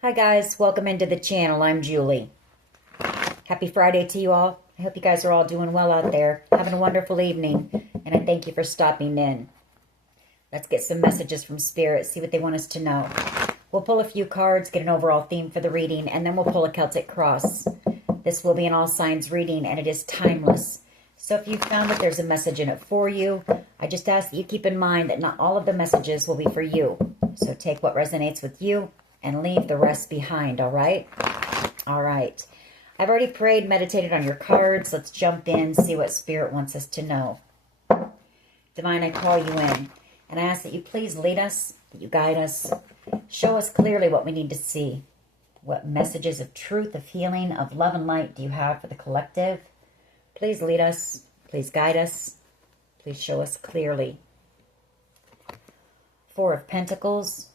Hi guys, welcome into the channel. I'm Julie. Happy Friday to you all. I hope you guys are all doing well out there, having a wonderful evening, and I thank you for stopping in. Let's get some messages from Spirit, see what they want us to know. We'll pull a few cards, get an overall theme for the reading, and then we'll pull a Celtic cross. This will be an all signs reading, and it is timeless. So if you found that there's a message in it for you, I just ask that you keep in mind that not all of the messages will be for you. So take what resonates with you and leave the rest behind, all right? All right. I've already prayed, meditated on your cards. Let's jump in, see what Spirit wants us to know. Divine, I call you in, and I ask that you please lead us, that you guide us, show us clearly what we need to see. What messages of truth, of healing, of love and light do you have for the collective? Please lead us, please guide us, please show us clearly. Four of Pentacles,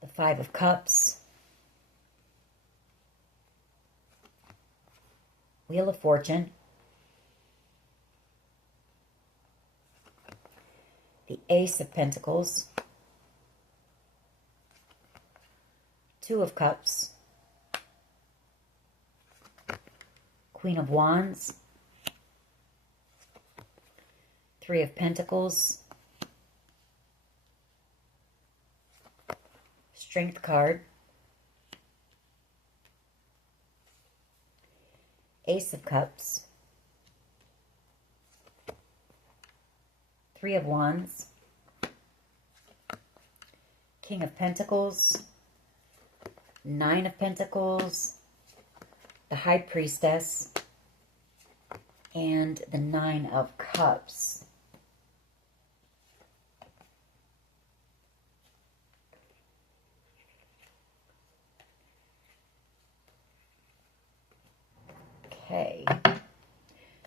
the Five of Cups, Wheel of Fortune, the Ace of Pentacles, Two of Cups, Queen of Wands, Three of Pentacles, Strength card, Ace of Cups, Three of Wands, King of Pentacles, Nine of Pentacles, the High Priestess, and the Nine of Cups. Okay.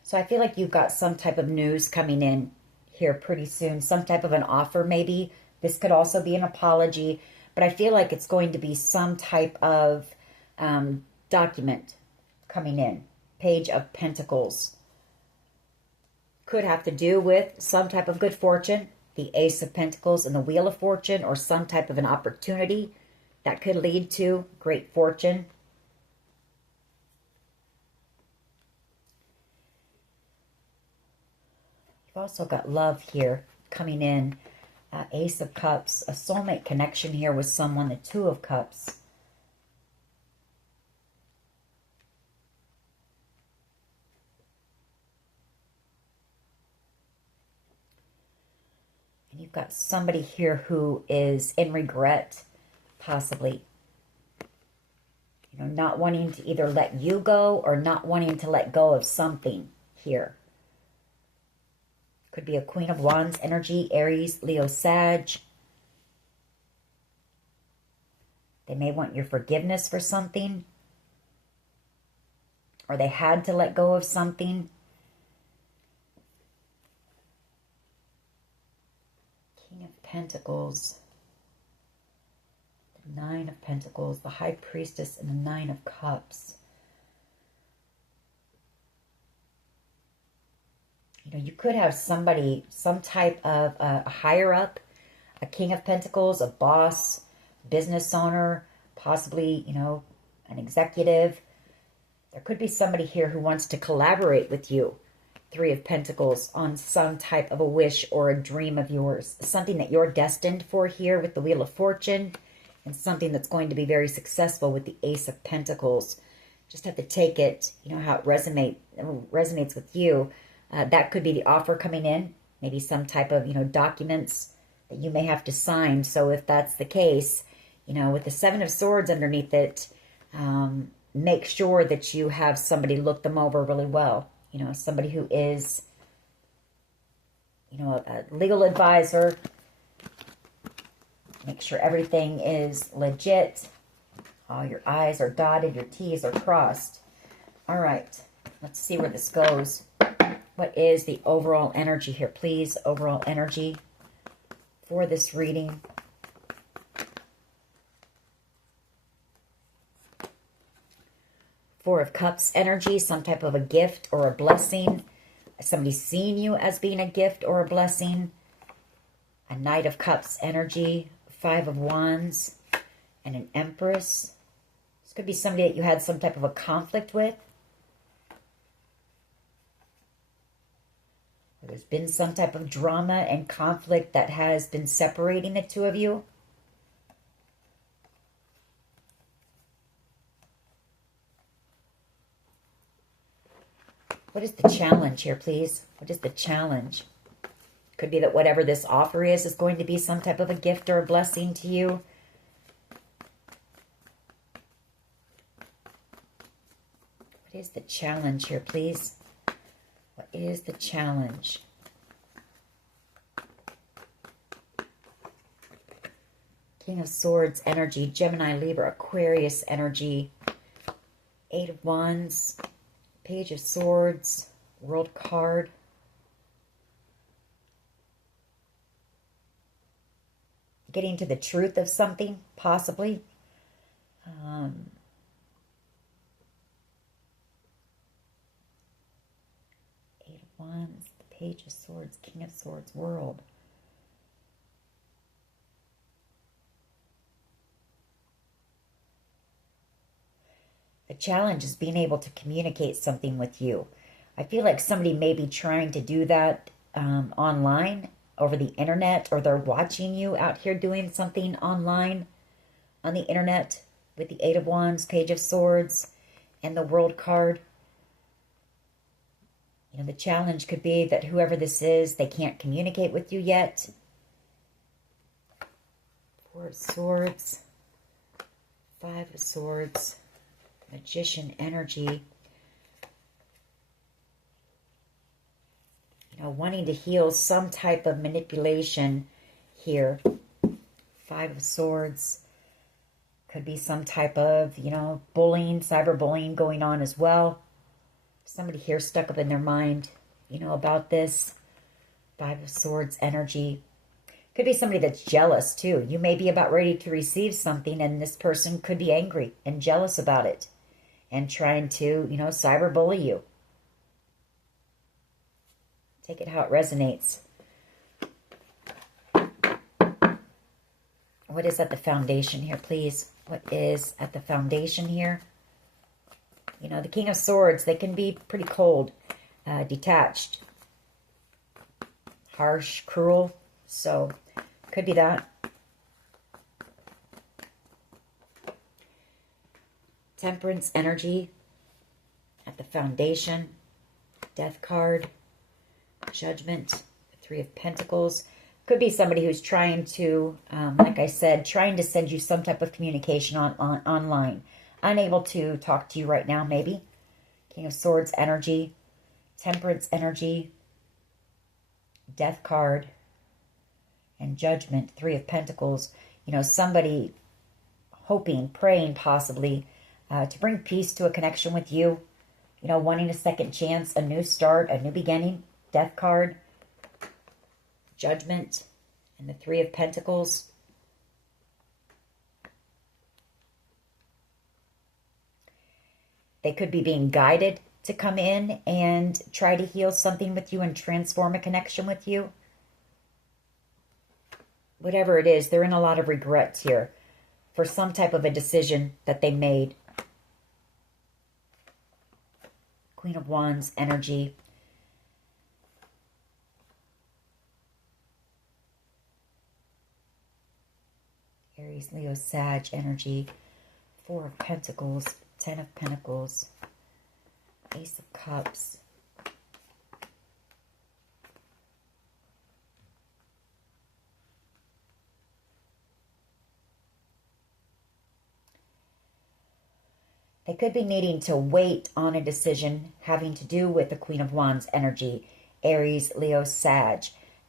So I feel like you've got some type of news coming in here pretty soon. Some type of an offer maybe. This could also be an apology. But I feel like it's going to be some type of document coming in. Page of Pentacles. Could have to do with some type of good fortune. The Ace of Pentacles and the Wheel of Fortune. Or some type of an opportunity that could lead to great fortune. You've also got love here coming in. Ace of Cups, a soulmate connection here with someone, the Two of Cups. And you've got somebody here who is in regret, possibly. You know, not wanting to either let you go or not wanting to let go of something here. Could be a Queen of Wands energy, Aries, Leo, Sag. They may want your forgiveness for something. Or they had to let go of something. King of Pentacles. The Nine of Pentacles, the High Priestess, and the Nine of Cups. You know, you could have somebody, some type of a higher up, a King of Pentacles, a boss, business owner, possibly, you know, an executive. There could be somebody here who wants to collaborate with you, Three of Pentacles, on some type of a wish or a dream of yours. Something that you're destined for here with the Wheel of Fortune, and something that's going to be very successful with the Ace of Pentacles. Just have to take it, you know, how it resonates with you. That could be the offer coming in, maybe some type of, you know, documents that you may have to sign. So if that's the case, you know, with the Seven of Swords underneath it, make sure that you have somebody look them over really well. You know, somebody who is, you know, a legal advisor. Make sure everything is legit. All your I's are dotted, your T's are crossed. All right, let's see where this goes. What is the overall energy here? Please, overall energy for this reading. Four of Cups energy, some type of a gift or a blessing. Somebody seeing you as being a gift or a blessing. A Knight of Cups energy, Five of Wands and an Empress. This could be somebody that you had some type of a conflict with. There's been some type of drama and conflict that has been separating the two of you. What is the challenge here, please? What is the challenge? Could be that whatever this offer is going to be some type of a gift or a blessing to you. What is the challenge here, please? What is the challenge? King of Swords energy, Gemini, Libra, Aquarius energy, Eight of Wands, Page of Swords, World card. Getting to the truth of something, possibly. Eight of Wands, the Page of Swords, King of Swords, World. The challenge is being able to communicate something with you. I feel like somebody may be trying to do that online, over the internet, or they're watching you out here doing something online on the internet with the Eight of Wands, Page of Swords, and the World card. You know, the challenge could be that whoever this is, they can't communicate with you yet. Four of Swords, Five of Swords, Magician energy. You know, wanting to heal some type of manipulation here. Five of Swords. Could be some type of, you know, bullying, cyberbullying going on as well. Somebody here stuck up in their mind, you know, about this. Five of Swords energy. Could be somebody that's jealous too. You may be about ready to receive something and this person could be angry and jealous about it and trying to, you know, cyberbully you. Take it how it resonates. What is at the foundation here, please? What is at the foundation here? You know, the King of Swords, they can be pretty cold, detached, harsh, cruel. So, could be that. Temperance energy at the foundation. Death card. Judgment. Three of Pentacles. Could be somebody who's trying to, like I said, trying to send you some type of communication online. Unable to talk to you right now, maybe. King of Swords energy. Temperance energy. Death card. And Judgment. Three of Pentacles. You know, somebody hoping, praying possibly to bring peace to a connection with you. You know, wanting a second chance, a new start, a new beginning. Death card. Judgment. And the Three of Pentacles. They could be being guided to come in and try to heal something with you and transform a connection with you. Whatever it is, they're in a lot of regrets here for some type of a decision that they made. Queen of Wands energy. Aries, Leo, Sag energy. Four of Pentacles. Ten of Pentacles. Ace of Cups. They could be needing to wait on a decision having to do with the Queen of Wands energy. Aries, Leo, Sag.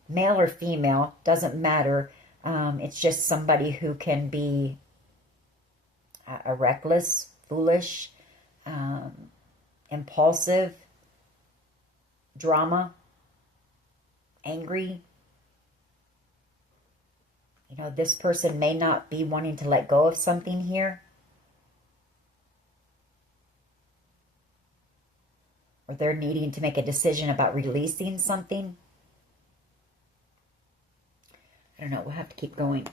Male or female, doesn't matter. It's just somebody who can be reckless, foolish, impulsive, drama, angry. You know, this person may not be wanting to let go of something here. Or they're needing to make a decision about releasing something. I don't know. We'll have to keep going.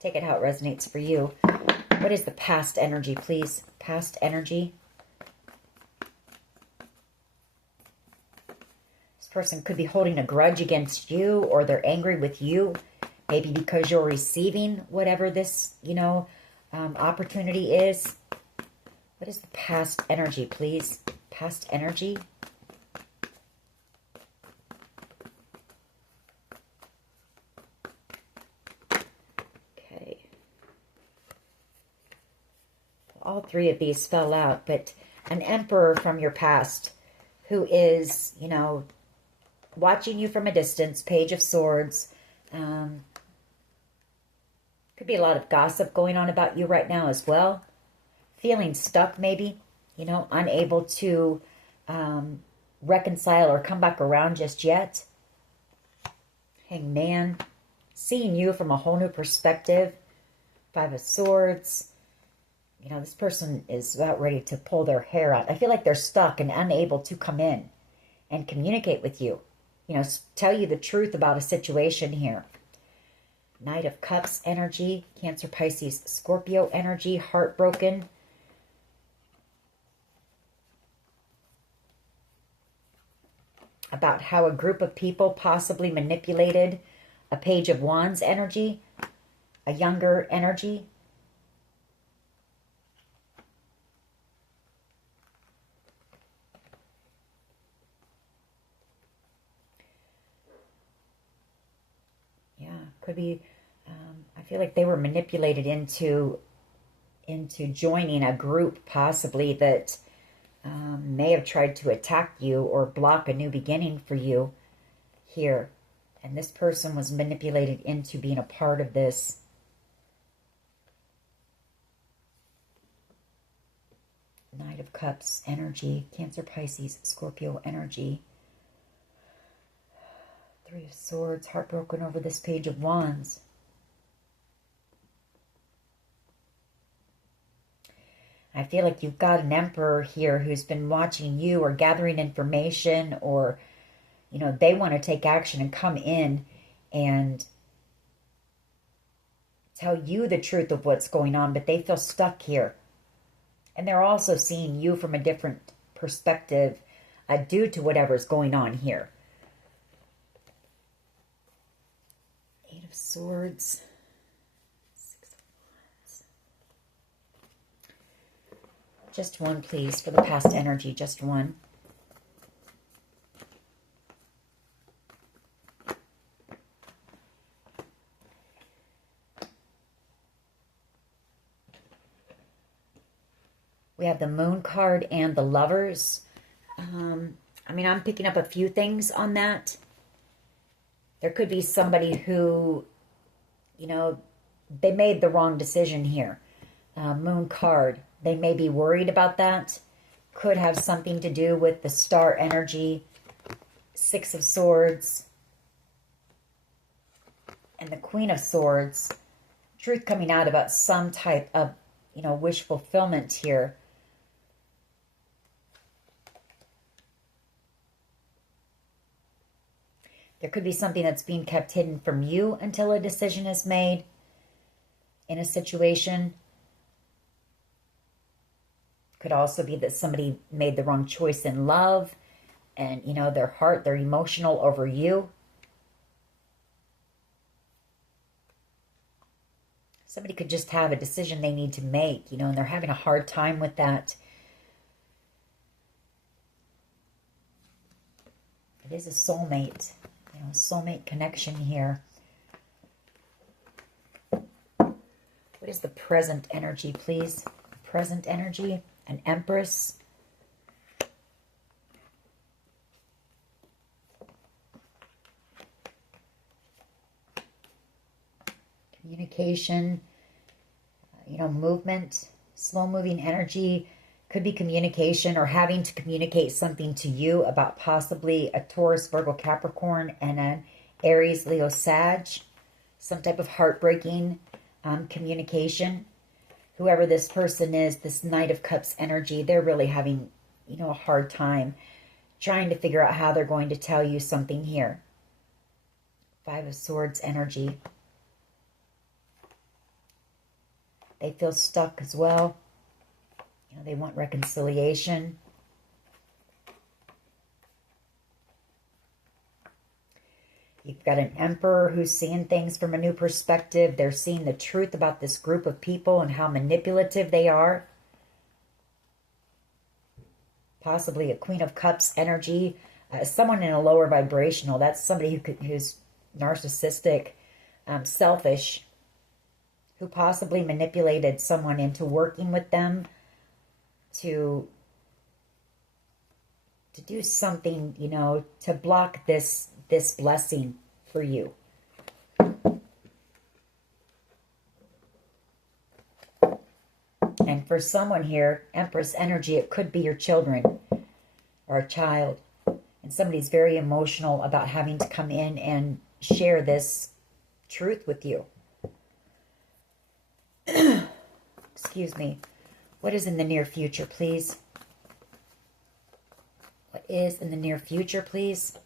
Take it how it resonates for you. What is the past energy, please? Past energy. This person could be holding a grudge against you, or they're angry with you. Maybe because you're receiving whatever this, opportunity is. What is the past energy, please? Past energy. Okay. All three of these fell out, but an emperor from your past who is, watching you from a distance, Page of Swords. Could be a lot of gossip going on about you right now as well. Feeling stuck maybe, unable to reconcile or come back around just yet. Hangman. Seeing you from a whole new perspective. Five of Swords. This person is about ready to pull their hair out. I feel like they're stuck and unable to come in and communicate with you. Tell you the truth about a situation here. Knight of Cups energy, Cancer, Pisces, Scorpio energy, heartbroken. About how a group of people possibly manipulated a Page of Wands energy, a younger energy. Could be, I feel like they were manipulated into joining a group possibly that may have tried to attack you or block a new beginning for you here. And this person was manipulated into being a part of this. Knight of Cups energy, Cancer, Pisces, Scorpio energy. Three of Swords, heartbroken over this Page of Wands. I feel like you've got an emperor here who's been watching you or gathering information, or, they want to take action and come in and tell you the truth of what's going on, but they feel stuck here. And they're also seeing you from a different perspective due to whatever's going on here. Eight of Swords. Six of Wands. Just one, please, for the past energy. Just one. We have the Moon card and the Lovers. I'm picking up a few things on that. There could be somebody who, they made the wrong decision here. Moon card. They may be worried about that. Could have something to do with the star energy. Six of Swords. And the Queen of Swords. Truth coming out about some type of, wish fulfillment here. There could be something that's being kept hidden from you until a decision is made in a situation. Could also be that somebody made the wrong choice in love and, they're emotional over you. Somebody could just have a decision they need to make, and they're having a hard time with that. It is a soulmate. Soulmate connection here. What is the present energy, please? Present energy, an Empress. Communication, movement, slow-moving energy. Could be communication or having to communicate something to you about possibly a Taurus, Virgo, Capricorn, and an Aries, Leo, Sag. Some type of heartbreaking communication. Whoever this person is, this Knight of Cups energy, they're really having, a hard time trying to figure out how they're going to tell you something here. Five of Swords energy. They feel stuck as well. You know, they want reconciliation. You've got an Emperor who's seeing things from a new perspective. They're seeing the truth about this group of people and how manipulative they are. Possibly a Queen of Cups energy. Someone in a lower vibrational. That's somebody who's narcissistic, selfish, who possibly manipulated someone into working with them to do something, you know, to block this blessing for you. And for someone here, Empress energy, it could be your children or a child. And somebody's very emotional about having to come in and share this truth with you. Excuse me. What is in the near future, please? What is in the near future, please?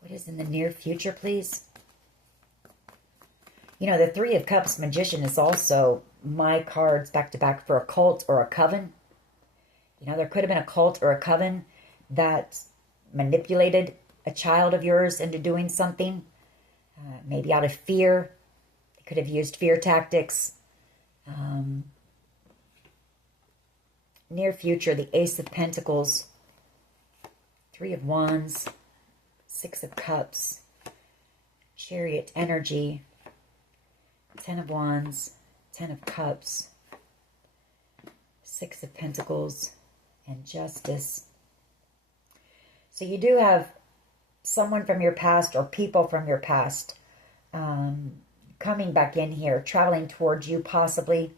What is in the near future, please? You know, the Three of Cups Magician is also my cards back to back for a cult or a coven. You know, there could have been a cult or a coven that manipulated a child of yours into doing something. Maybe out of fear. They could have used fear tactics. Near future, the Ace of Pentacles, Three of Wands, Six of Cups, Chariot energy, Ten of Wands, Ten of Cups, Six of Pentacles, and Justice. So you do have someone from your past or people from your past coming back in here, traveling towards you possibly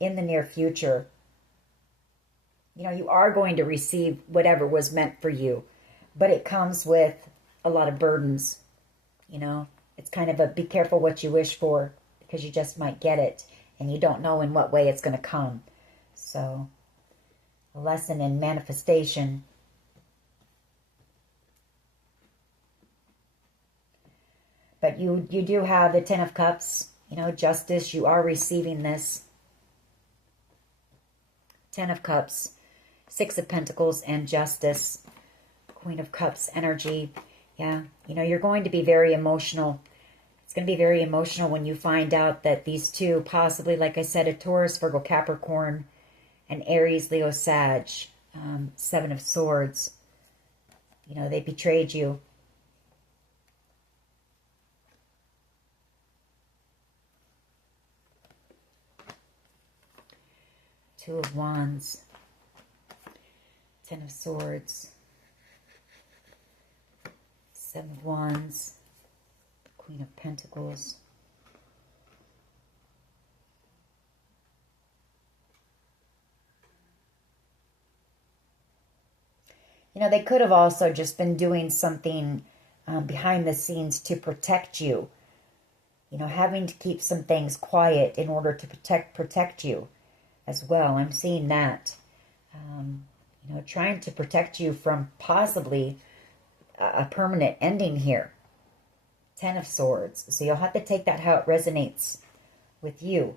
in the near future. You know, you are going to receive whatever was meant for you, but it comes with a lot of burdens. You know, it's kind of a be careful what you wish for, because you just might get it and you don't know in what way it's going to come. So, a lesson in manifestation. But you do have the Ten of Cups, you know, Justice. You are receiving this. Ten of Cups, Six of Pentacles, and Justice. Queen of Cups energy. Yeah, you know, you're going to be very emotional. It's going to be very emotional when you find out that these two, possibly, like I said, a Taurus, Virgo, Capricorn, and Aries, Leo, Sag, Seven of Swords. You know, they betrayed you. Two of Wands, Ten of Swords, Seven of Wands, Queen of Pentacles. You know, they could have also just been doing something behind the scenes to protect you. You know, having to keep some things quiet in order to protect you as well. I'm seeing that. You know, trying to protect you from possibly a permanent ending here. Ten of Swords. So you'll have to take that how it resonates with you.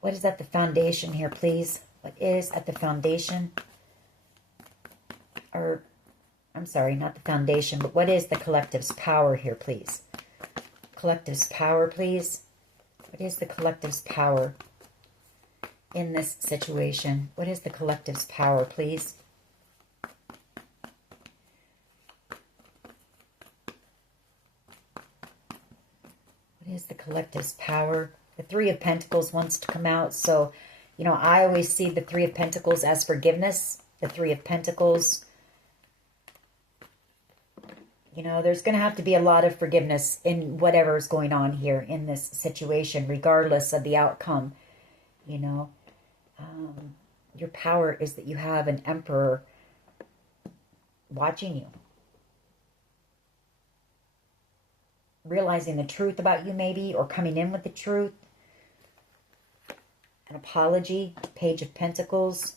What is at the foundation here, please? What is at the foundation? Or, I'm sorry, not the foundation, but what is the collective's power here, please? Collective's power, please. What is the collective's power in this situation? What is the collective's power, please? What is the collective's power? The Three of Pentacles wants to come out. So, you know, I always see the Three of Pentacles as forgiveness. The Three of Pentacles. You know, there's going to have to be a lot of forgiveness in whatever is going on here in this situation, regardless of the outcome. You know, your power is that you have an Emperor watching you, realizing the truth about you maybe, or coming in with the truth. an apology, Page of Pentacles,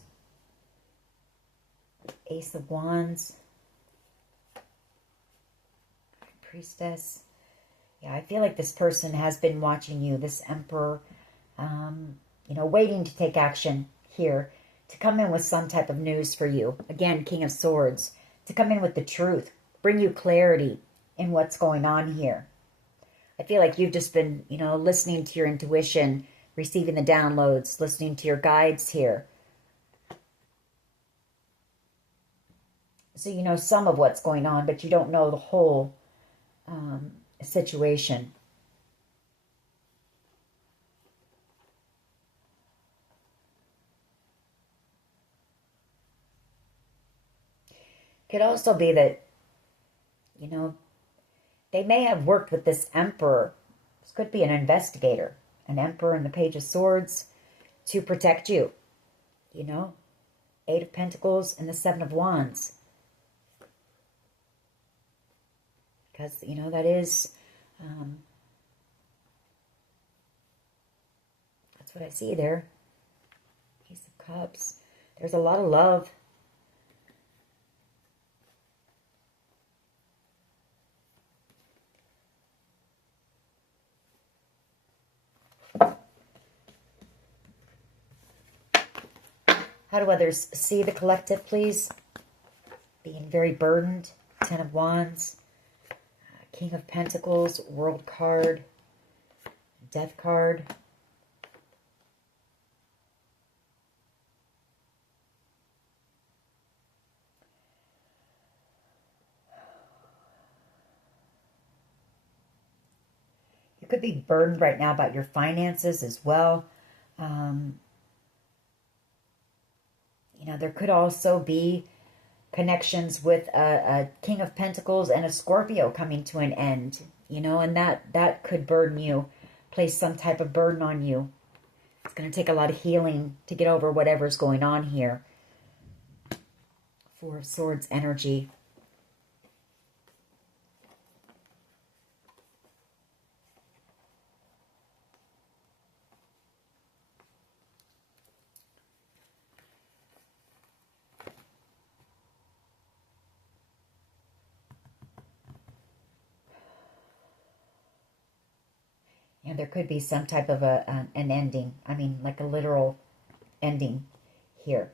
Ace of Wands, Priestess. Yeah, I feel like this person has been watching you, this Emperor, you know, waiting to take action here, to come in with some type of news for you. Again, King of Swords, to come in with the truth, bring you clarity in what's going on here. I feel like you've just been, you know, listening to your intuition, receiving the downloads, listening to your guides here. So you know some of what's going on, but you don't know the whole situation. Could also be that, you know, they may have worked with this Emperor. This could be an investigator, an Emperor in the Page of Swords, to protect you. You know, Eight of Pentacles and the Seven of Wands. Because, you know, that is, that's what I see there. Ace of Cups. There's a lot of love. How do others see the collective, please? Being very burdened. Ten of Wands. King of Pentacles. World card. Death card. You could be burdened right now about your finances as well. You know, there could also be connections with a King of Pentacles and a Scorpio coming to an end, you know, and that could burden you, place some type of burden on you. It's going to take a lot of healing to get over whatever's going on here. Four of Swords energy. And there could be some type of an ending. I mean, like a literal ending here.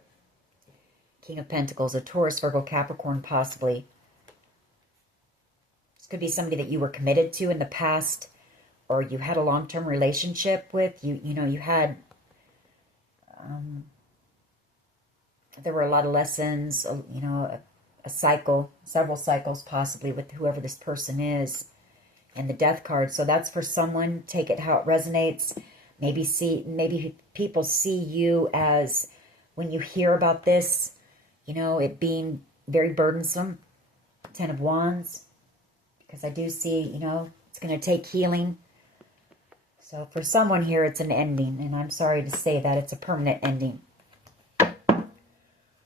King of Pentacles, a Taurus, Virgo, Capricorn, possibly. This could be somebody that you were committed to in the past, or you had a long-term relationship with. You know, you had, there were a lot of lessons, you know, a cycle, several cycles possibly with whoever this person is. And the Death card. So that's for someone. Take it how it resonates. Maybe people see you as, when you hear about this, you know, it being very burdensome. Ten of Wands. Because I do see, you know, it's going to take healing. So for someone here, it's an ending. And I'm sorry to say that. It's a permanent ending.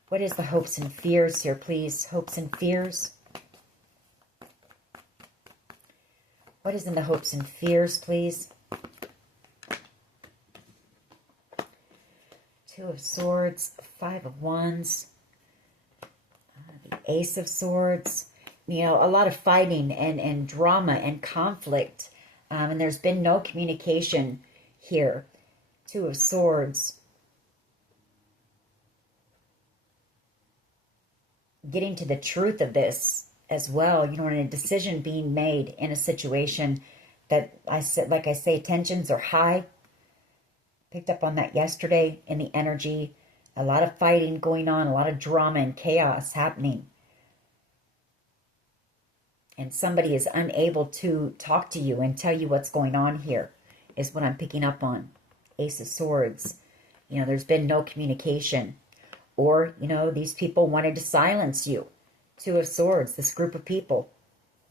What is the hopes and fears here, please? Hopes and fears. What is in the hopes and fears, please? Two of Swords, Five of Wands, the Ace of Swords. You know, a lot of fighting and drama and conflict. And there's been no communication here. Two of Swords. Getting to the truth of this as well, you know, and a decision being made in a situation that like I say, tensions are high. Picked up on that yesterday in the energy. A lot of fighting going on, a lot of drama and chaos happening. And somebody is unable to talk to you and tell you what's going on here, is what I'm picking up on. Ace of Swords. You know, there's been no communication. Or, you know, these people wanted to silence you. Two of Swords, this group of people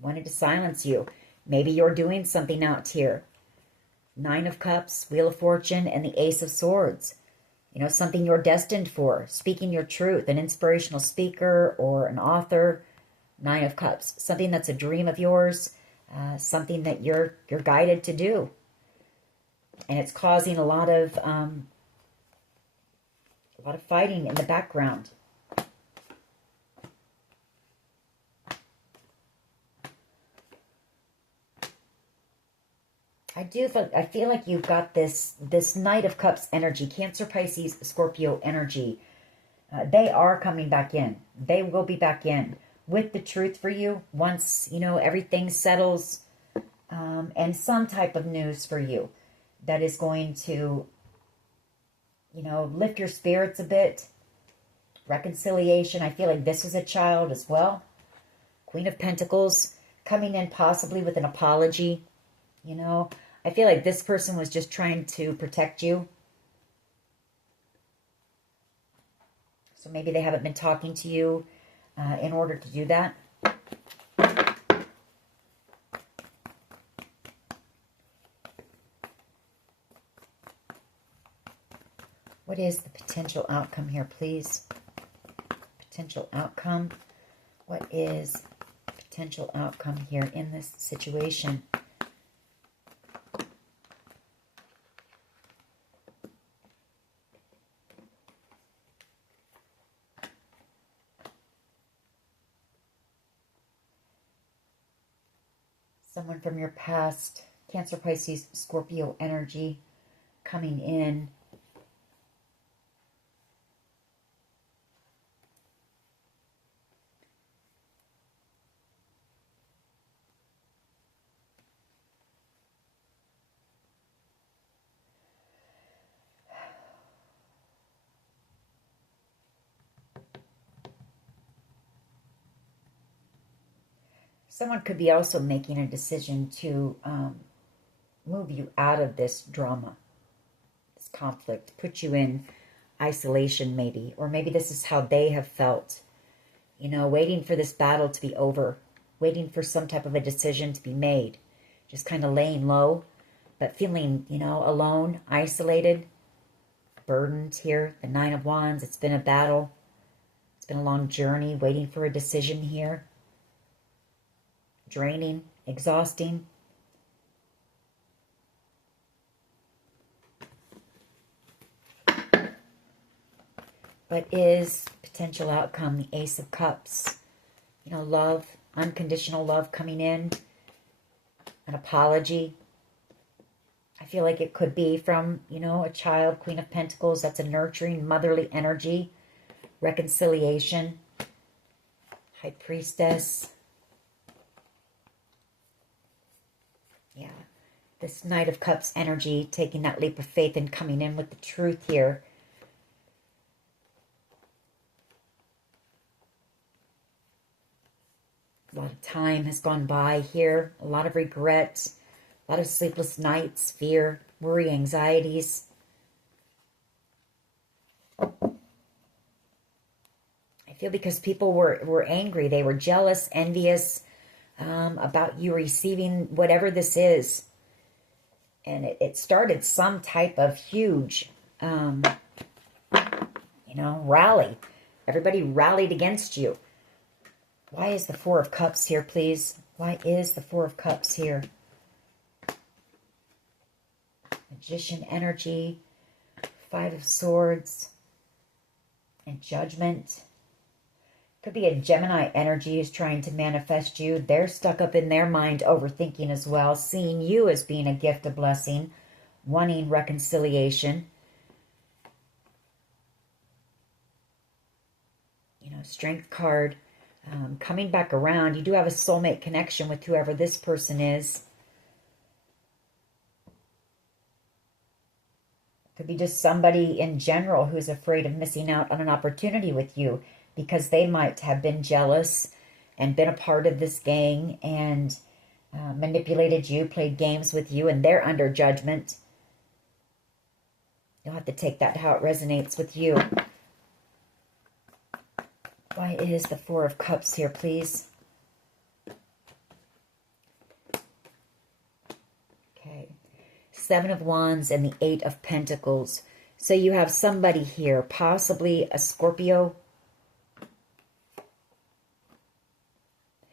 wanted to silence you. Maybe you're doing something out here. Nine of Cups, Wheel of Fortune, and the Ace of Swords. You know, something you're destined for. Speaking your truth, an inspirational speaker or an author. Nine of Cups, something that's a dream of yours. Something that you're guided to do. And it's causing a lot of A lot of fighting in the background. I feel like you've got this Knight of Cups energy, Cancer, Pisces, Scorpio energy. They are coming back in. They will be back in with the truth for you once, you know, everything settles, and some type of news for you that is going to, you know, lift your spirits a bit. Reconciliation. I feel like this is a child as well. Queen of Pentacles coming in possibly with an apology. You know, I feel like this person was just trying to protect you. So maybe they haven't been talking to you in order to do that. What is the potential outcome here, please? Potential outcome. What is potential outcome here in this situation? Someone from your past, Cancer, Pisces, Scorpio energy coming in. Someone could be also making a decision to move you out of this drama, this conflict, put you in isolation maybe, or maybe this is how they have felt, you know, waiting for this battle to be over, waiting for some type of a decision to be made, just kind of laying low, but feeling, you know, alone, isolated, burdened here. The Nine of Wands, it's been a battle. It's been a long journey, waiting for a decision here. Draining, exhausting. What is potential outcome? The Ace of Cups. You know, love, unconditional love coming in. An apology. I feel like it could be from, you know, a child, Queen of Pentacles. That's a nurturing, motherly energy. Reconciliation. High Priestess. Yeah, this Knight of Cups energy, taking that leap of faith and coming in with the truth here. A lot of time has gone by here. A lot of regret. A lot of sleepless nights, fear, worry, anxieties. I feel because people were angry. They were jealous, envious, about you receiving whatever this is. And it started some type of huge, you know, rally. Everybody rallied against you. Why is the Four of Cups here, please? Why is the Four of Cups here? Magician energy, Five of Swords, and Judgment. Could be a Gemini energy who's trying to manifest you. They're stuck up in their mind, overthinking as well, seeing you as being a gift, a blessing, wanting reconciliation. You know, Strength card, coming back around. You do have a soulmate connection with whoever this person is. Could be just somebody in general who's afraid of missing out on an opportunity with you, because they might have been jealous and been a part of this gang and manipulated you, played games with you, and they're under judgment. You'll have to take that how it resonates with you. Why is the Four of Cups here, please? Okay. Seven of Wands and the Eight of Pentacles. So you have somebody here, possibly a Scorpio,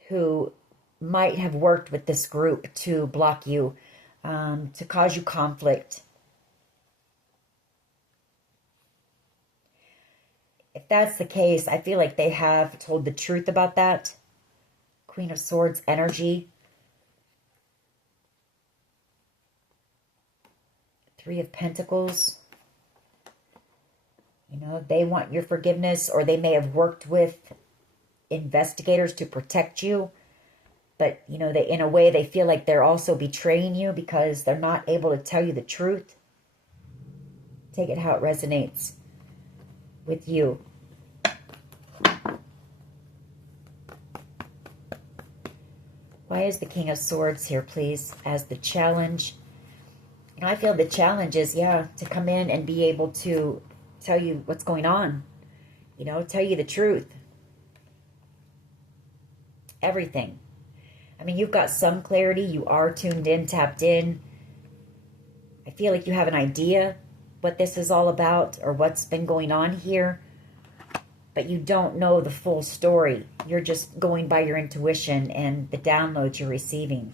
who might have worked with this group to block you, to cause you conflict. If that's the case, I feel like they have told the truth about that. Queen of Swords energy. Three of Pentacles. You know, they want your forgiveness, or they may have worked with investigators to protect you. But, you know, they, in a way, they feel like they're also betraying you because they're not able to tell you the truth. Take it how it resonates with you. Why is the King of Swords here, please, as the challenge? You know, I feel the challenge is, yeah, to come in and be able to tell you what's going on. You know, tell you the truth. Everything. I mean, you've got some clarity. You are tuned in, tapped in. I feel like you have an idea what this is all about or what's been going on here. But you don't know the full story. You're just going by your intuition and the downloads you're receiving.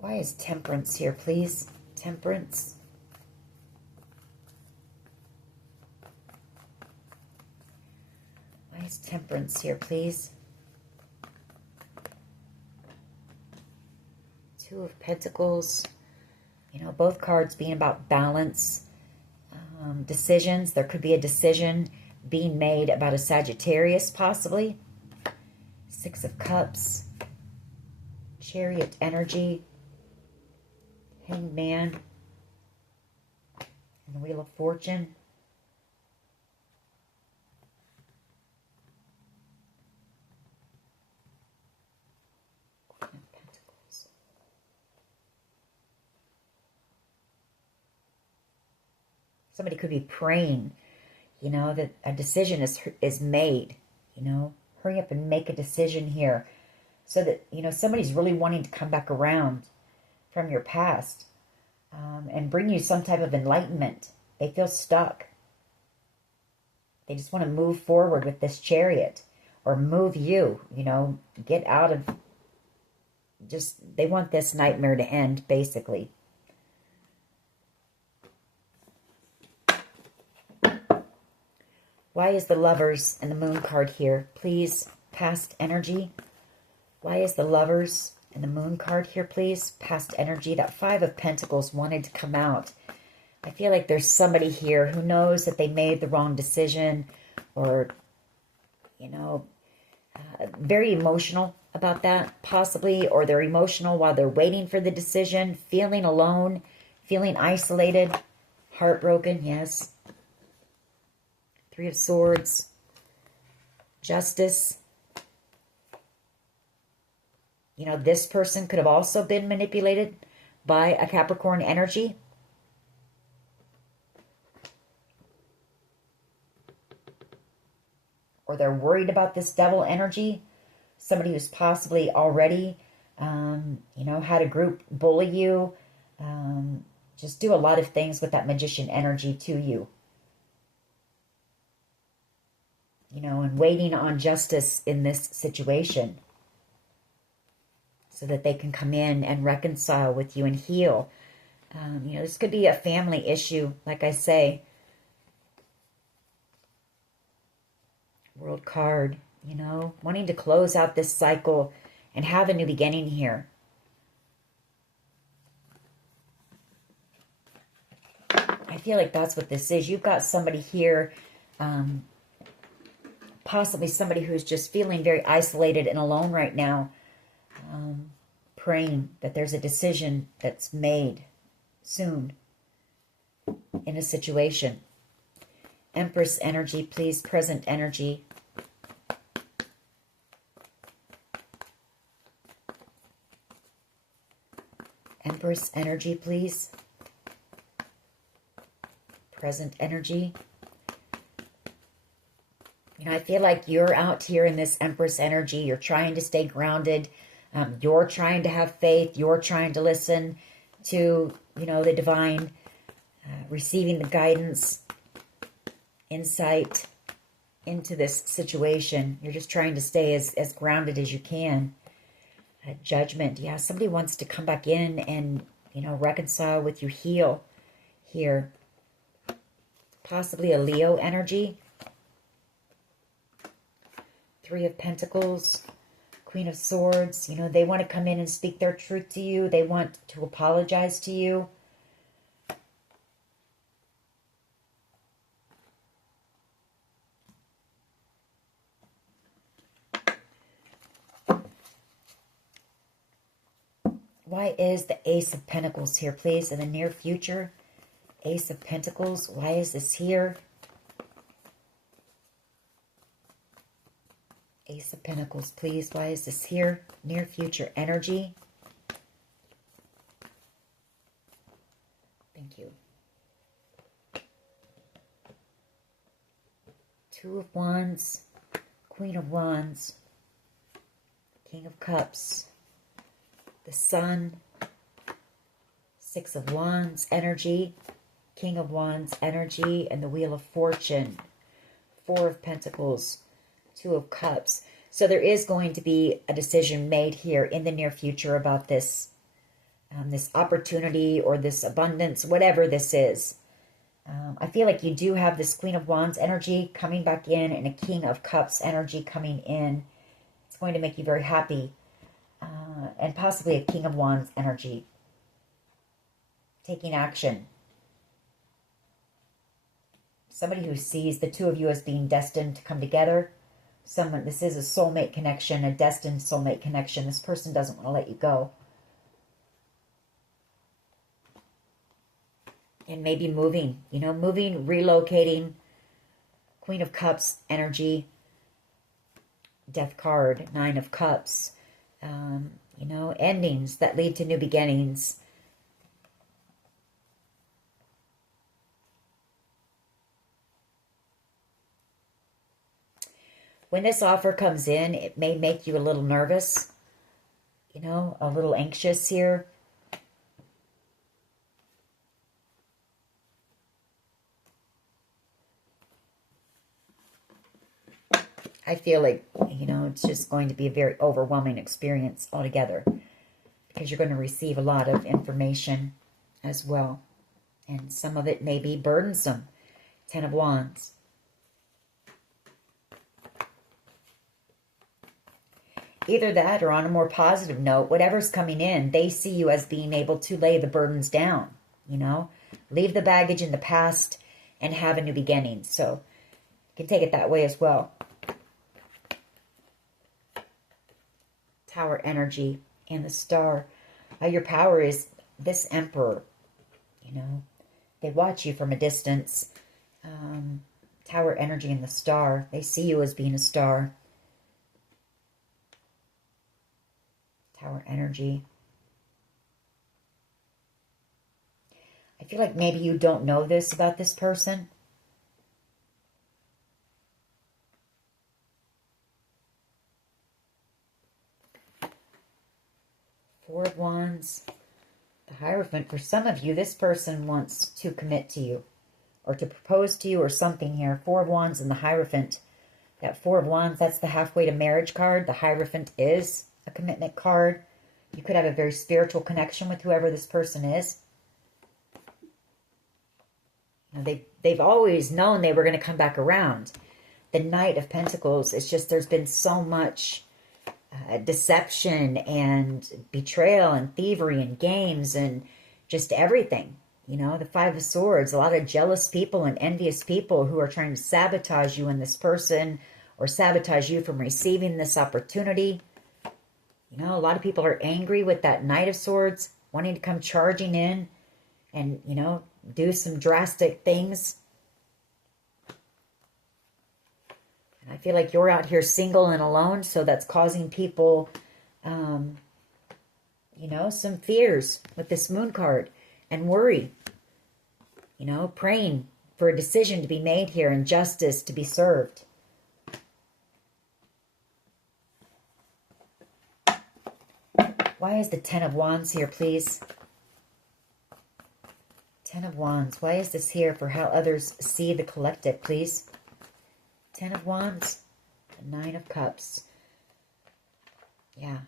Why is Temperance here, please? Temperance. Why is Temperance here, please? Two of Pentacles. You know, both cards being about balance. Decisions. There could be a decision being made about a Sagittarius, possibly. Six of Cups. Chariot energy. Hanged Man. And the Wheel of Fortune. Queen of Pentacles. Somebody could be praying, you know, that a decision is made, you know. Hurry up and make a decision here so that, you know, somebody's really wanting to come back around from your past and bring you some type of enlightenment. They feel stuck. They just want to move forward with this Chariot or move you, you know, get out of just, they want this nightmare to end, basically. Why is the Lovers and the Moon card here? Please, past energy. Why is the Lovers and the Moon card here, please? Past energy. That Five of Pentacles wanted to come out. I feel like there's somebody here who knows that they made the wrong decision or, you know, very emotional about that, possibly. Or they're emotional while they're waiting for the decision, feeling alone, feeling isolated, heartbroken, yes. Three of Swords, Justice. You know, this person could have also been manipulated by a Capricorn energy. Or they're worried about this Devil energy. Somebody who's possibly already, you know, had a group bully you. Just do a lot of things with that Magician energy to you. You know, and waiting on justice in this situation so that they can come in and reconcile with you and heal. You know, this could be a family issue, like I say. World card, you know, wanting to close out this cycle and have a new beginning here. I feel like that's what this is. You've got somebody here, possibly somebody who's just feeling very isolated and alone right now, praying that there's a decision that's made soon in a situation. Empress energy, please. Present energy. Empress energy, please. Present energy. You know, I feel like you're out here in this Empress energy. You're trying to stay grounded. You're trying to have faith. You're trying to listen to, you know, the divine, receiving the guidance, insight into this situation. You're just trying to stay as grounded as you can. Judgment. Yeah, somebody wants to come back in and, you know, reconcile with you, heal here. Possibly a Leo energy. Three of Pentacles, Queen of Swords. You know, they want to come in and speak their truth to you. They want to apologize to you. Why is the Ace of Pentacles here, please, in the near future? Ace of Pentacles, why is this here? Ace of Pentacles, please, why is this here? Near future energy. Thank you. Two of Wands, Queen of Wands, King of Cups, the Sun, Six of Wands energy, King of Wands energy, and the Wheel of Fortune. Four of Pentacles, Two of Cups. So there is going to be a decision made here in the near future about this, this opportunity or this abundance, whatever this is. I feel like you do have this Queen of Wands energy coming back in and a King of Cups energy coming in. It's going to make you very happy. And possibly a King of Wands energy. Taking action. Somebody who sees the two of you as being destined to come together. Someone, this is a soulmate connection, a destined soulmate connection. This person doesn't want to let you go. And maybe moving, you know, moving, relocating. Queen of Cups energy. Death card, Nine of Cups. You know, endings that lead to new beginnings. When this offer comes in, it may make you a little nervous, you know, a little anxious here. I feel like, you know, it's just going to be a very overwhelming experience altogether because you're going to receive a lot of information as well. And some of it may be burdensome. Ten of Wands. Either that or on a more positive note, whatever's coming in, they see you as being able to lay the burdens down, you know, leave the baggage in the past and have a new beginning. So you can take it that way as well. Tower energy and the Star. Your power is this Emperor, you know, they watch you from a distance. Tower energy and the Star, they see you as being a star. Tower energy. I feel like maybe you don't know this about this person. Four of Wands. The Hierophant. For some of you, this person wants to commit to you or to propose to you or something here. Four of Wands and the Hierophant. That Four of Wands, that's the halfway to marriage card. The Hierophant is a commitment card. You could have a very spiritual connection with whoever this person is. You know, they've always known they were going to come back around. The Knight of Pentacles, it's just there's been so much deception and betrayal and thievery and games and just everything. You know, the Five of Swords, a lot of jealous people and envious people who are trying to sabotage you and this person or sabotage you from receiving this opportunity. You know, a lot of people are angry with that Knight of Swords, wanting to come charging in and, you know, do some drastic things. And I feel like you're out here single and alone, so that's causing people, you know, some fears with this Moon card and worry. You know, praying for a decision to be made here and justice to be served. Why is the Ten of Wands here, please? Ten of Wands. Why is this here for how others see the collective, please? Ten of Wands. The Nine of Cups. Yeah.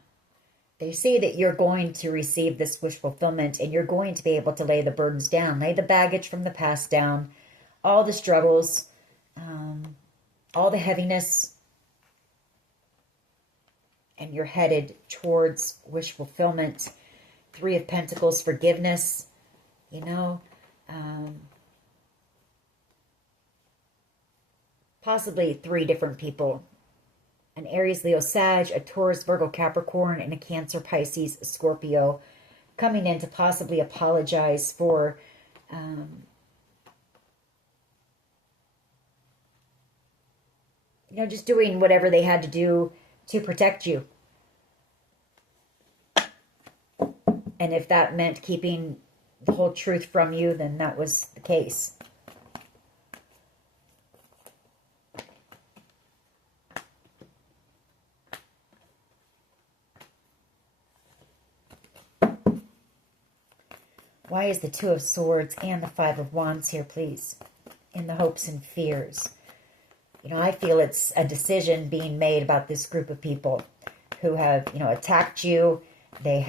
They say that you're going to receive this wish fulfillment and you're going to be able to lay the burdens down, lay the baggage from the past down, all the struggles, all the heaviness, and you're headed towards wish fulfillment. Three of Pentacles, forgiveness, you know, possibly 3 different people. An Aries, Leo, Sag, a Taurus, Virgo, Capricorn, and a Cancer, Pisces, Scorpio, coming in to possibly apologize for you know, just doing whatever they had to do to protect you. And if that meant keeping the whole truth from you, then that was the case. Why is the Two of Swords and the Five of Wands here, please? In the hopes and fears. You know, I feel it's a decision being made about this group of people who have, you know, attacked you. They've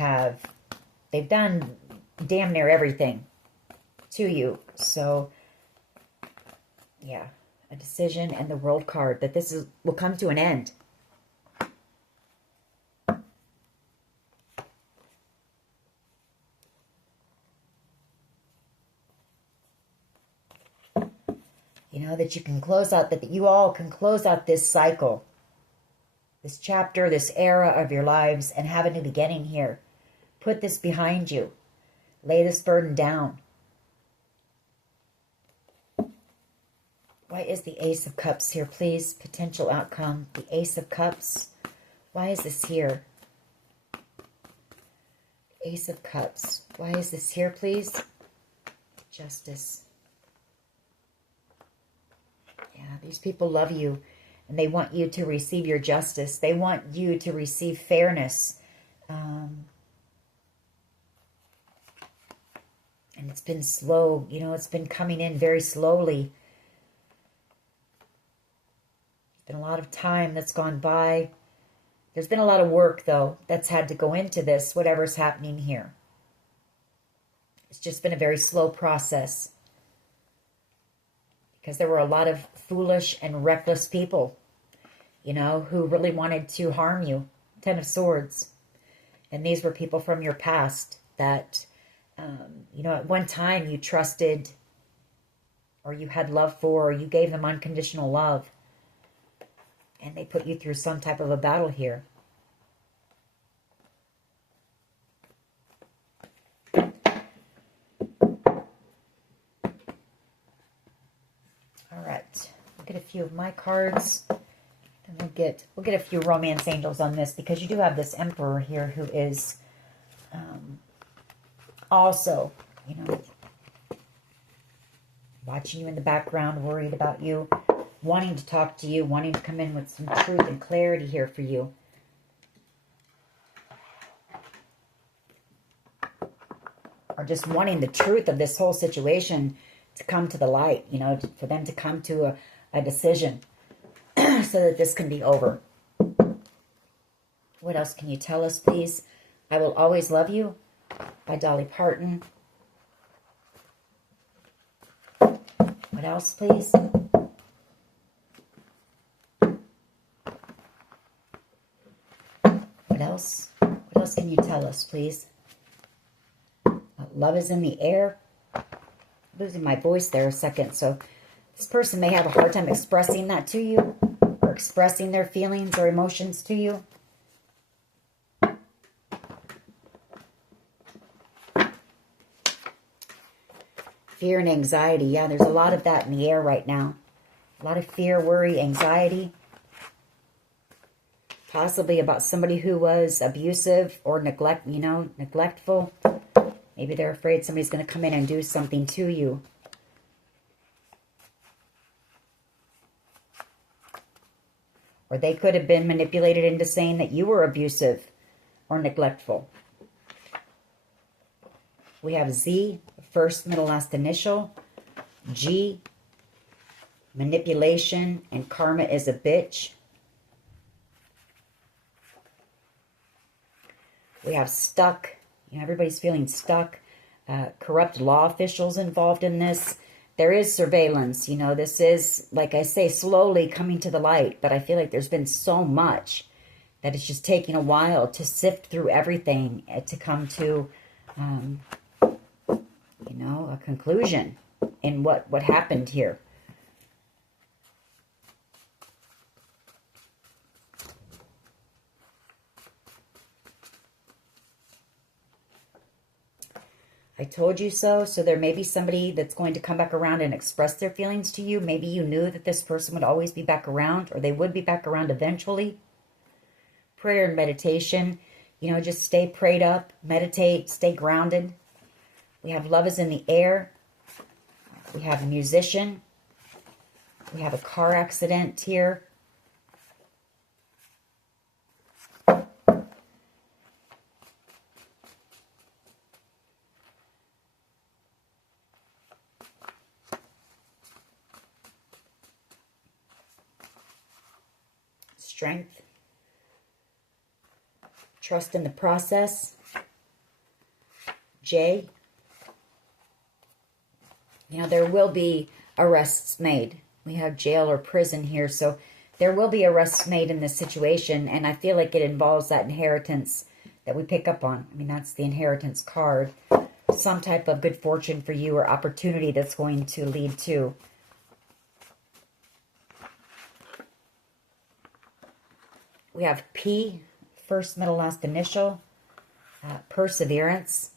done damn near everything to you. So, yeah, a decision and the World card that will come to an end. You know, that you can close out, that you all can close out this cycle, this chapter, this era of your lives, and have a new beginning here. Put this behind you. Lay this burden down. Why is the Ace of Cups here, please? Potential outcome. The Ace of Cups. Why is this here? Ace of Cups. Why is this here, please? Justice. Yeah, these people love you, and they want you to receive your justice. They want you to receive fairness. And it's been slow. You know, it's been coming in very slowly. There's been a lot of time that's gone by. There's been a lot of work, though, that's had to go into this, whatever's happening here. It's just been a very slow process. Because there were a lot of foolish and reckless people, you know, who really wanted to harm you. 10 of Swords. And these were people from your past that, you know, at one time you trusted or you had love for, or you gave them unconditional love. And they put you through some type of a battle here. We'll get a few of my cards, and we'll get a few romance angels on this, because you do have this Emperor here who is also, you know, watching you in the background, worried about you, wanting to talk to you, wanting to come in with some truth and clarity here for you. Or just wanting the truth of this whole situation to come to the light, you know, for them to come to a decision so that this can be over. What else can you tell us, please? I Will Always Love You by Dolly Parton. What else, please? What else? What else can you tell us, please? Love is in the air. Losing my voice there a second, so this person may have a hard time expressing that to you, or expressing their feelings or emotions to you. Fear and anxiety. Yeah, there's a lot of that in the air right now. A lot of fear, worry, anxiety. Possibly about somebody who was abusive or neglectful. Maybe they're afraid somebody's going to come in and do something to you. Or they could have been manipulated into saying that you were abusive or neglectful. We have Z, first, middle, last initial. G, manipulation, and karma is a bitch. We have stuck. You know, everybody's feeling stuck. Corrupt law officials involved in this. There is surveillance. You know, this is, like I say, slowly coming to the light. But I feel like there's been so much that it's just taking a while to sift through everything to come to, you know, a conclusion in what happened here. I told you so. So there may be somebody that's going to come back around and express their feelings to you. Maybe you knew that this person would always be back around, or they would be back around eventually. Prayer and meditation. You know, just stay prayed up, meditate, stay grounded. We have love is in the air. We have a musician. We have a car accident here. Strength. Trust in the process. J. You know, there will be arrests made. We have jail or prison here, so there will be arrests made in this situation, and I feel like it involves that inheritance that we pick up on. I mean, that's the inheritance card. Some type of good fortune for you or opportunity that's going to lead to. We have P, first, middle, last initial. Perseverance.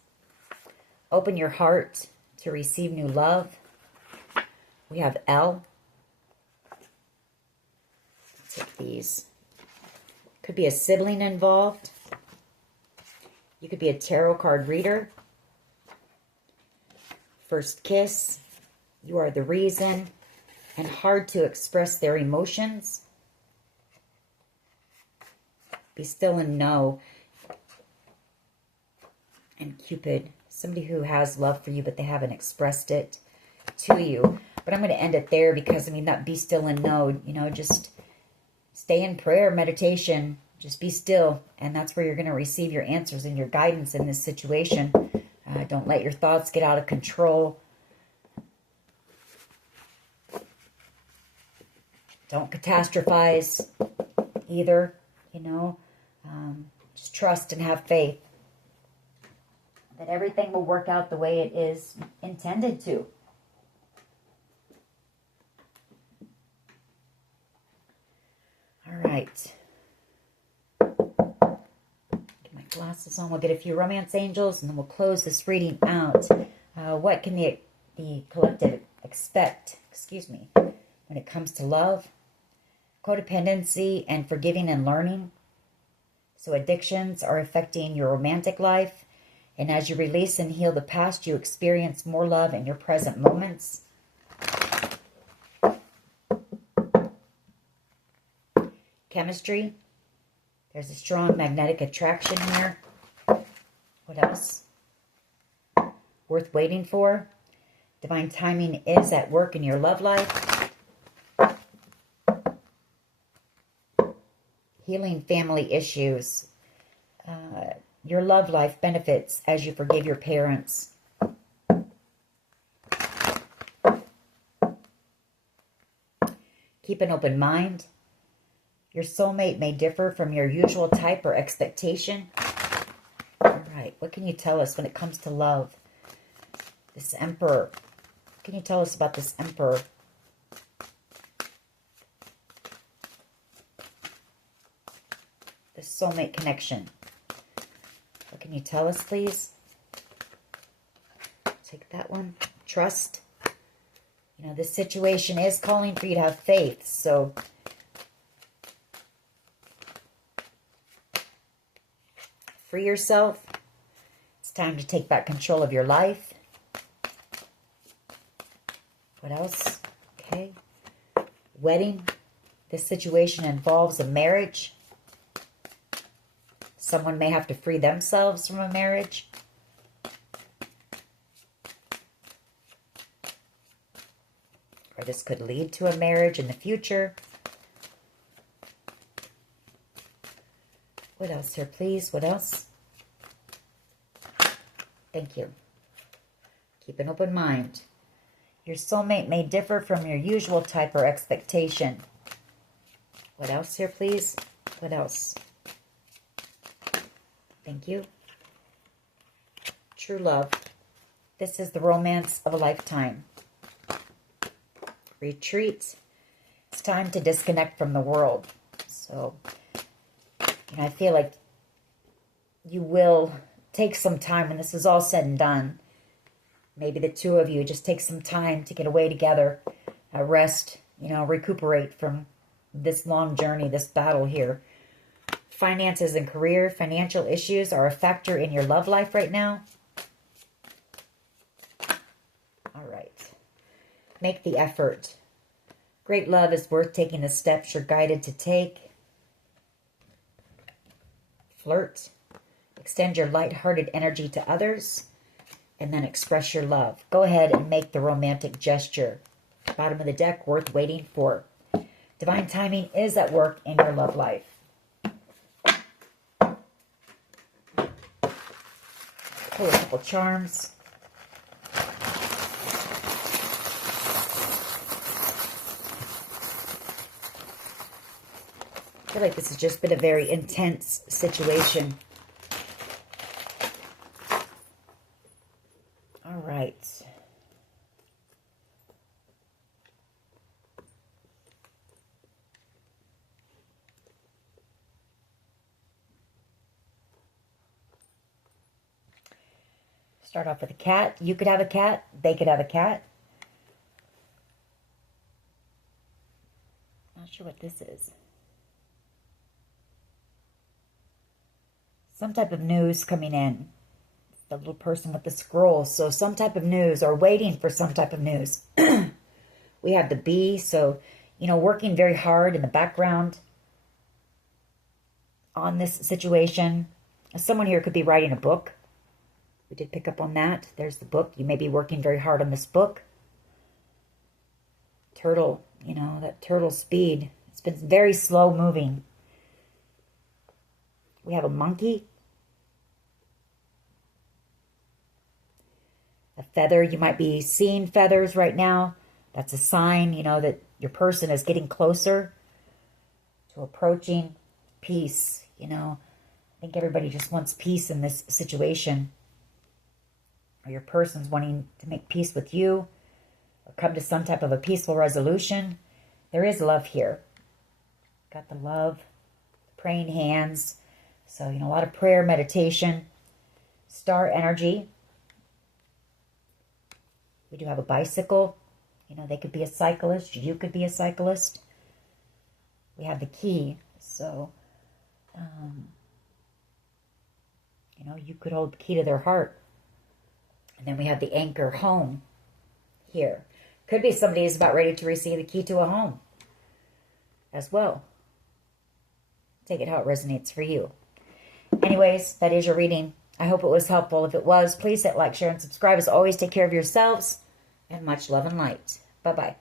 Open your heart to receive new love. We have L. Let's take these. Could be a sibling involved. You could be a tarot card reader. First kiss. You are the reason. And hard to express their emotions. Be still and know. And Cupid. Somebody who has love for you, but they haven't expressed it to you. But I'm going to end it there because, I mean, that be still and know, you know, just stay in prayer, meditation, just be still. And that's where you're going to receive your answers and your guidance in this situation. Don't let your thoughts get out of control. Don't catastrophize either, you know. Just trust and have faith that everything will work out the way it is intended to. All right. Get my glasses on. We'll get a few romance angels, and then we'll close this reading out. What can the collective expect, when it comes to love, codependency, and forgiving and learning? So addictions are affecting your romantic life. And as you release and heal the past, you experience more love in your present moments. Chemistry. There's a strong magnetic attraction here. What else? Worth waiting for. Divine timing is at work in your love life. Healing family issues. Your love life benefits as you forgive your parents. Keep an open mind. Your soulmate may differ from your usual type or expectation. All right, what can you tell us when it comes to love? This Emperor. What can you tell us about this Emperor? The soulmate connection. What can you tell us, please? Take that one. Trust. You know, this situation is calling for you to have faith. So, free yourself. It's time to take back control of your life. What else? Okay. Wedding. This situation involves a marriage. Someone may have to free themselves from a marriage. Or this could lead to a marriage in the future. What else here, please? What else? Thank you. Keep an open mind. Your soulmate may differ from your usual type or expectation. What else here, please? What else? Thank you. True love. This is the romance of a lifetime. Retreat. It's time to disconnect from the world. So, I feel like you will take some time when this is all said and done. Maybe the two of you just take some time to get away together, rest, recuperate from this long journey, this battle here. Finances and career, financial issues are a factor in your love life right now. All right. Make the effort. Great love is worth taking the steps you're guided to take. Flirt. Extend your lighthearted energy to others. And then express your love. Go ahead and make the romantic gesture. Bottom of the deck, worth waiting for. Divine timing is at work in your love life. Pull a couple charms. I feel like this has just been a very intense situation. All right. Start off with a cat. You could have a cat. They could have a cat. Not sure what this is. Some type of news coming in. The little person with the scroll. So some type of news, or waiting for some type of news. We have the bee. So, working very hard in the background on this situation. Someone here could be writing a book. We did pick up on that. There's the book. You may be working very hard on this book. Turtle, that turtle speed. It's been very slow moving. We have a monkey. A feather. You might be seeing feathers right now. That's a sign, that your person is getting closer to approaching peace. I think everybody just wants peace in this situation. Or your person's wanting to make peace with you. Or come to some type of a peaceful resolution. There is love here. Got the love. Praying hands. So, a lot of prayer, meditation. Star energy. We do have a bicycle. They could be a cyclist. You could be a cyclist. We have the key. So, you could hold the key to their heart. And then we have the anchor home here. Could be somebody who's about ready to receive the key to a home as well. Take it how it resonates for you. Anyways, that is your reading. I hope it was helpful. If it was, please hit like, share, and subscribe. As always, take care of yourselves. And much love and light. Bye-bye.